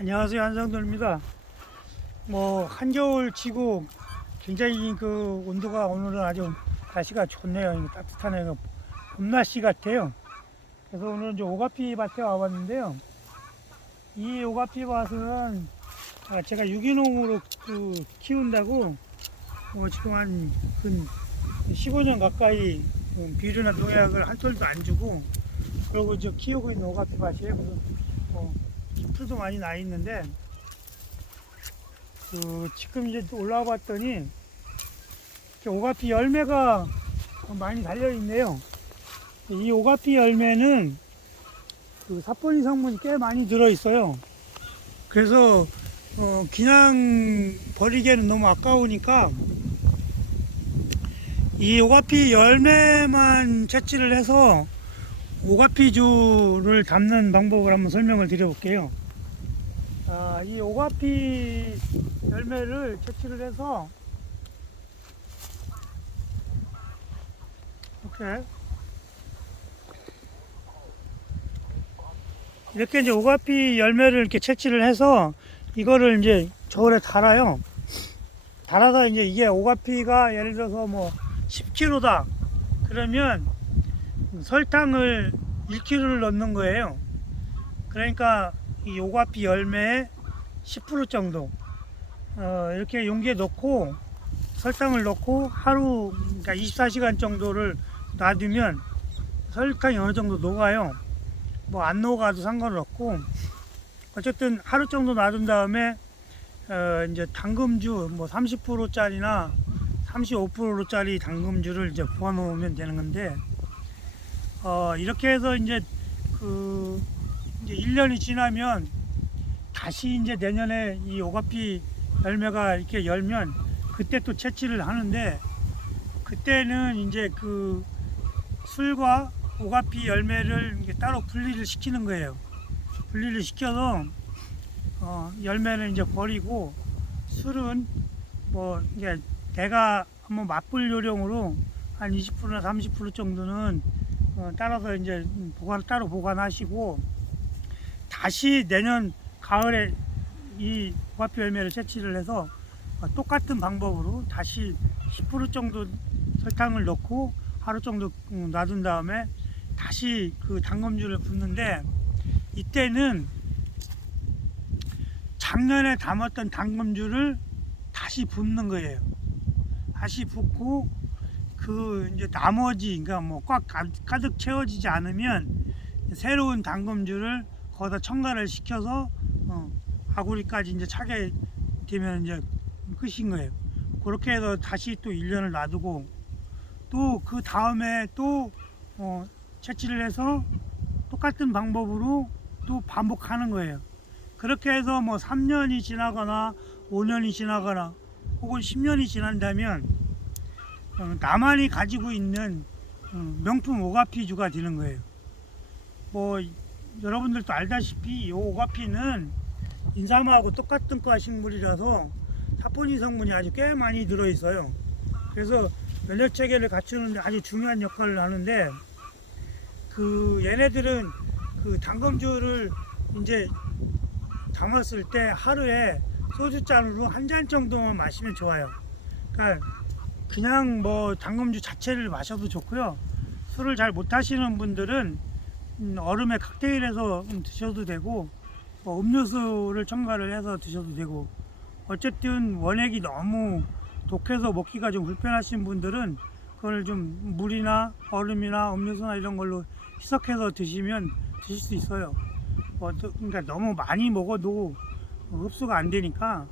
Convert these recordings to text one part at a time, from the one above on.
안녕하세요, 한상돈입니다. 한겨울 치고 굉장히 그 온도가 오늘은 아주 날씨가 좋네요. 따뜻하네요. 봄날씨 같아요. 그래서 오늘은 이제 오가피 밭에 와봤는데요. 이 오가피 밭은 제가 유기농으로 키운다고 지금 한 15년 가까이 비료나 농약을 한 톨도 안 주고 그러고 저 키우고 있는 오가피 밭이에요. 그래서 풀도 많이 나 있는데 지금 이제 올라와 봤더니 오가피 열매가 많이 달려 있네요. 이 오가피 열매는 사포닌 성분이 꽤 많이 들어 있어요. 그래서 그냥 버리기에는 너무 아까우니까 이 오가피 열매만 채취를 해서 오가피주를 담는 방법을 한번 설명을 드려볼게요. 이 오가피 열매를 채취를 해서 이렇게 이제 오가피 열매를 이렇게 채취를 해서 이거를 이제 저울에 달아요. 달아서 이제 이게 오가피가 예를 들어서 10kg다 그러면 설탕을 1kg를 넣는 거예요. 그러니까 이 오가피 열매의 10% 정도 이렇게 용기에 넣고 설탕을 넣고 하루, 그러니까 24시간 정도를 놔두면 설탕이 어느 정도 녹아요. 안 녹아도 상관은 없고 어쨌든 하루 정도 놔둔 다음에 이제 당금주 30%짜리나 35%짜리 당금주를 이제 부어 놓으면 되는 건데 이렇게 해서 이제 1년이 지나면 다시 이제 내년에 이 오가피 열매가 이렇게 열면 그때 또 채취를 하는데 그때는 이제 술과 오가피 열매를 따로 분리를 시키는 거예요. 분리를 시켜서 열매는 이제 버리고 술은 이게 내가 한번 맛볼 요령으로 한 20%나 30% 정도는 따라서 이제 따로 보관하시고 다시 내년 가을에 이 오가피 열매를 채취를 해서 똑같은 방법으로 다시 10% 정도 설탕을 넣고 하루 정도 놔둔 다음에 다시 당금주를 붓는데 이때는 작년에 담았던 당금주를 다시 붓는 거예요. 다시 붓고 이제 나머지 꽉 가득 채워지지 않으면 새로운 당금주를 거기다 첨가를 시켜서 아구리까지 이제 차게 되면 이제 끝인 거예요. 그렇게 해서 다시 또 1년을 놔두고 또 그 다음에 또 채취를 해서 똑같은 방법으로 또 반복하는 거예요. 그렇게 해서 3년이 지나거나 5년이 지나거나 혹은 10년이 지난다면 나만이 가지고 있는 명품 오가피주가 되는 거예요. 여러분들도 알다시피 이 오가피는 인삼하고 똑같은 과 식물이라서 사포닌 성분이 아주 꽤 많이 들어 있어요. 그래서 면역 체계를 갖추는 데 아주 중요한 역할을 하는데 얘네들은 당금주를 이제 담았을 때 하루에 소주잔으로 한 잔 정도만 마시면 좋아요. 그러니까 그냥 당금주 자체를 마셔도 좋고요. 술을 잘 못하시는 분들은 얼음에 칵테일해서 드셔도 되고 음료수를 첨가를 해서 드셔도 되고 어쨌든 원액이 너무 독해서 먹기가 좀 불편하신 분들은 그걸 좀 물이나 얼음이나 음료수나 이런 걸로 희석해서 드시면 드실 수 있어요. 그러니까 너무 많이 먹어도 흡수가 안 되니까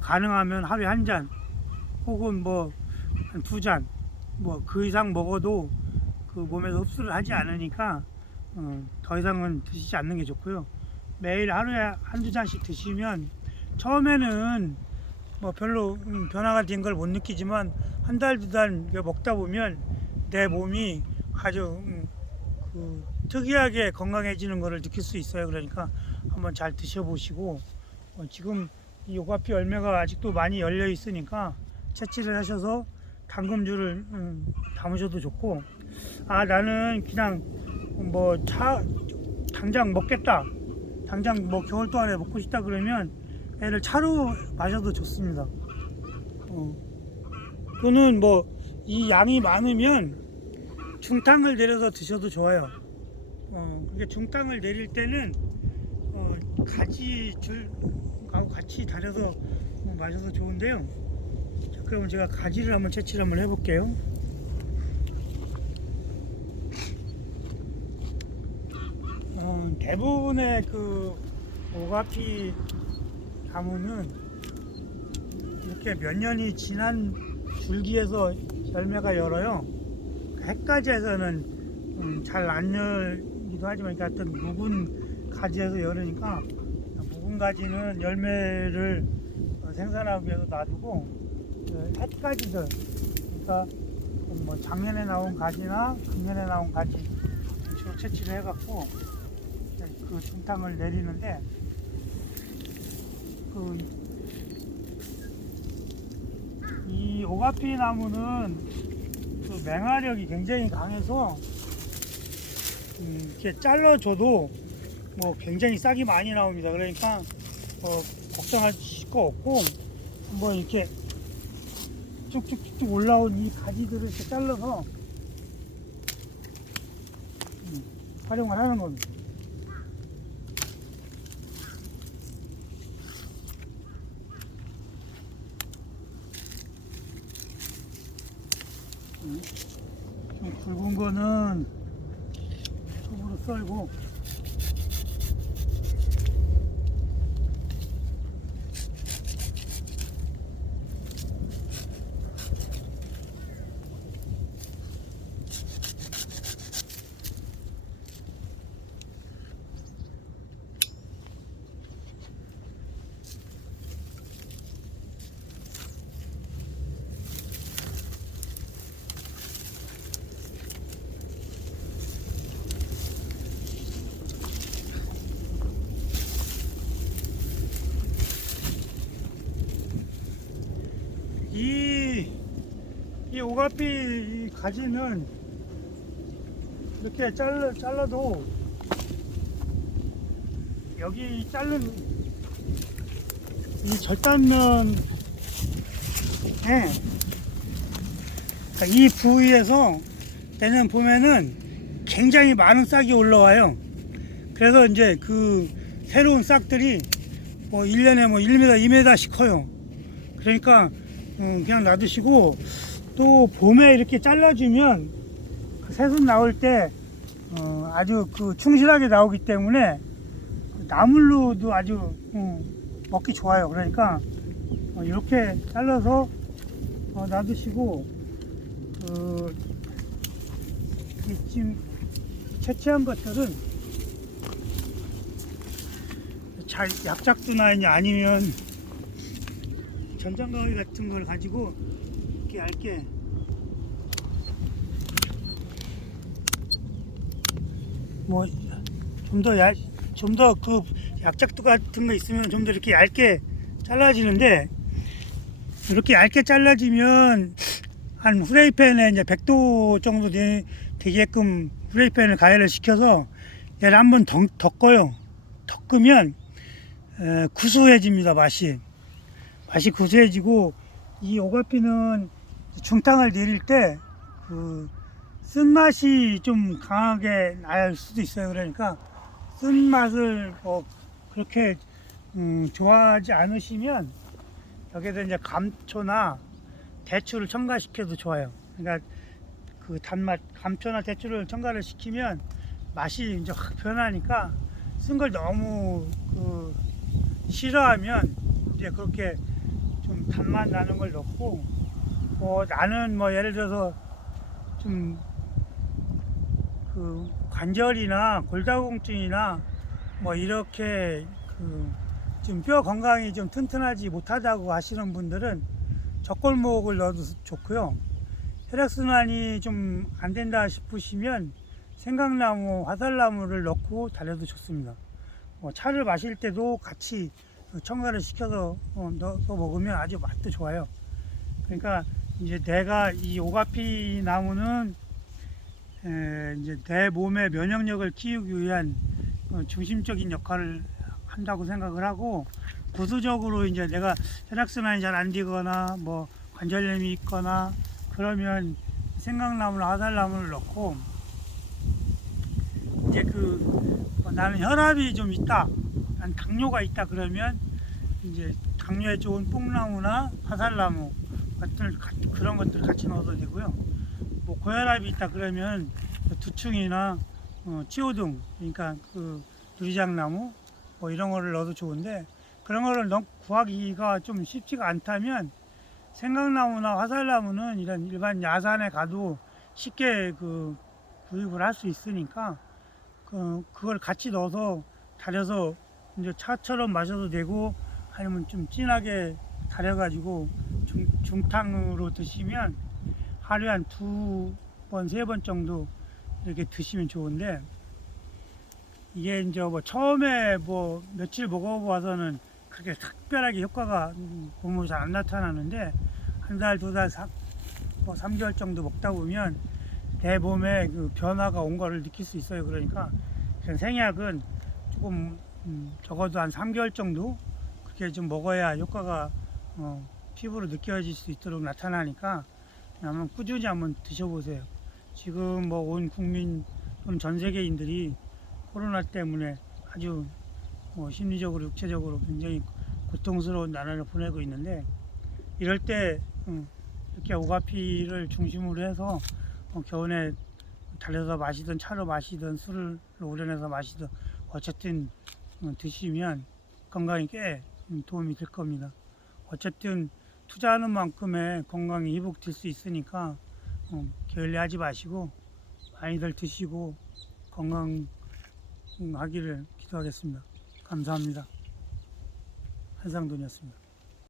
가능하면 하루에 한 잔 혹은 한 2잔 그 이상 먹어도 몸에서 흡수를 하지 않으니까 더 이상은 드시지 않는 게 좋고요. 매일 하루에 한두 잔씩 드시면 처음에는 별로 변화가 된 걸 못 느끼지만 한 달, 2달 먹다 보면 내 몸이 아주 특이하게 건강해지는 것을 느낄 수 있어요. 그러니까 한번 잘 드셔보시고 지금 이 오가피 열매가 아직도 많이 열려 있으니까 채취를 하셔서 당금주를 담으셔도 좋고 나는 그냥 당장 먹겠다 당장 뭐 겨울 동안에 먹고 싶다 그러면 얘를 차로 마셔도 좋습니다. 또는 뭐 이 양이 많으면 중탕을 내려서 드셔도 좋아요. 그게 중탕을 내릴 때는 가지 줄하고 같이 달여서 마셔도 좋은데요. 자, 그러면 제가 가지를 한번 채취를 한번 해볼게요. 대부분의 그 오가피 나무는 이렇게 몇 년이 지난 줄기에서 열매가 열어요. 핵가지에서는 잘 안 열기도 하지만, 하여튼 묵은 가지에서 열으니까, 묵은 가지는 열매를 생산하기 위해서 놔두고, 핵가지들, 그러니까 뭐 작년에 나온 가지나 금년에 나온 가지 주로 채취를 해갖고 그 중탕을 내리는데, 이 오가피 나무는 그 맹화력이 굉장히 강해서 이렇게 잘라줘도 뭐 굉장히 싹이 많이 나옵니다. 그러니까 걱정하실 거 없고, 한번 이렇게 쭉쭉쭉 올라온 이 가지들을 이렇게 잘라서 활용을 하는 겁니다. 좀 굵은 거는 톱으로 썰고, 이 오가피 가지는 이렇게 잘라도 여기 자른 이 절단면에 이 부위에서 얘는 보면은 굉장히 많은 싹이 올라와요. 그래서 이제 그 새로운 싹들이 뭐 1년에 뭐 1m, 2m씩 커요. 그러니까 그냥 놔두시고, 또 봄에 이렇게 잘라주면 그 새순 나올 때 아주 그 충실하게 나오기 때문에 나물로도 아주 먹기 좋아요. 그러니까 이렇게 잘라서 놔두시고, 지금 채취한 것들은 잘 약작두나 아니면 전장가위 같은 걸 가지고 이렇게 얇게 뭐 좀 더 그 약작두 같은 거 있으면 좀 더 이렇게 얇게 잘라지는데, 이렇게 얇게 잘라지면 한 후라이팬에 이제 100도 정도 되게끔 후라이팬을 가열을 시켜서 얘를 한번 덮어요. 덮으면 구수해집니다. 맛이 구수해지고, 이 오가피는 중탕을 내릴 때 그 쓴맛이 좀 강하게 날 수도 있어요. 그러니까 쓴맛을 뭐 그렇게 좋아하지 않으시면 여기에다 이제 감초나 대추를 첨가시켜도 좋아요. 그러니까 그 단맛, 감초나 대추를 첨가를 시키면 맛이 이제 확 변하니까, 쓴 걸 너무 싫어하면 이제 그렇게 좀 단맛 나는 걸 넣고, 나는 뭐 예를 들어서 좀 그 관절이나 골다공증이나 뭐 이렇게 좀 뼈 건강이 좀 튼튼하지 못하다고 하시는 분들은 적골목을 넣어도 좋고요. 혈액순환이 좀 안 된다 싶으시면 생강나무, 화살나무를 넣고 달여도 좋습니다. 차를 마실 때도 같이 첨가를 시켜서 넣어서 먹으면 아주 맛도 좋아요. 그러니까 이제 내가 이 오가피 나무는 이제 내 몸의 면역력을 키우기 위한 중심적인 역할을 한다고 생각을 하고, 부수적으로 이제 내가 혈액순환이 잘 안 되거나 뭐 관절염이 있거나 그러면 생강나무나 화살나무를 넣고, 이제 나는 혈압이 좀 있다, 난 당뇨가 있다 그러면 이제 당뇨에 좋은 뽕나무나 화살나무 같은 그런 것들 같이 넣어도 되고요. 뭐 고혈압이 있다 그러면 두충이나 치오등, 그러니까 누리장나무 뭐 이런 거를 넣어도 좋은데, 그런 거를 구하기가 좀 쉽지가 않다면 생강나무나 화살나무는 이런 일반 야산에 가도 쉽게 구입을 할 수 있으니까 그걸 같이 넣어서 달여서 이제 차처럼 마셔도 되고, 아니면 좀 진하게 달여가지고 중탕으로 드시면 하루에 한 2번, 3번 정도 이렇게 드시면 좋은데, 이게 이제 뭐 처음에 뭐 며칠 먹어봐서는 그렇게 특별하게 효과가 몸으로 잘 안 나타나는데, 한 달, 2달, 뭐 3개월 정도 먹다 보면 내 몸에 변화가 온 거를 느낄 수 있어요. 그러니까 생약은 조금 적어도 한 3개월 정도 그렇게 좀 먹어야 효과가 피부로 느껴질 수 있도록 나타나니까 한번 꾸준히 한번 드셔보세요. 지금 뭐 온 국민 또는 전 세계인들이 코로나 때문에 아주 심리적으로 육체적으로 굉장히 고통스러운 나날을 보내고 있는데, 이럴 때 이렇게 오가피를 중심으로 해서 겨우내 달려서 마시든 차로 마시든 술을 우려내서 마시든 어쨌든 드시면 건강에 꽤 도움이 될 겁니다. 어쨌든 투자하는 만큼의 건강이 회복될 수 있으니까 게을리하지 마시고 많이들 드시고 건강하기를 기도하겠습니다. 감사합니다. 한상돈이었습니다.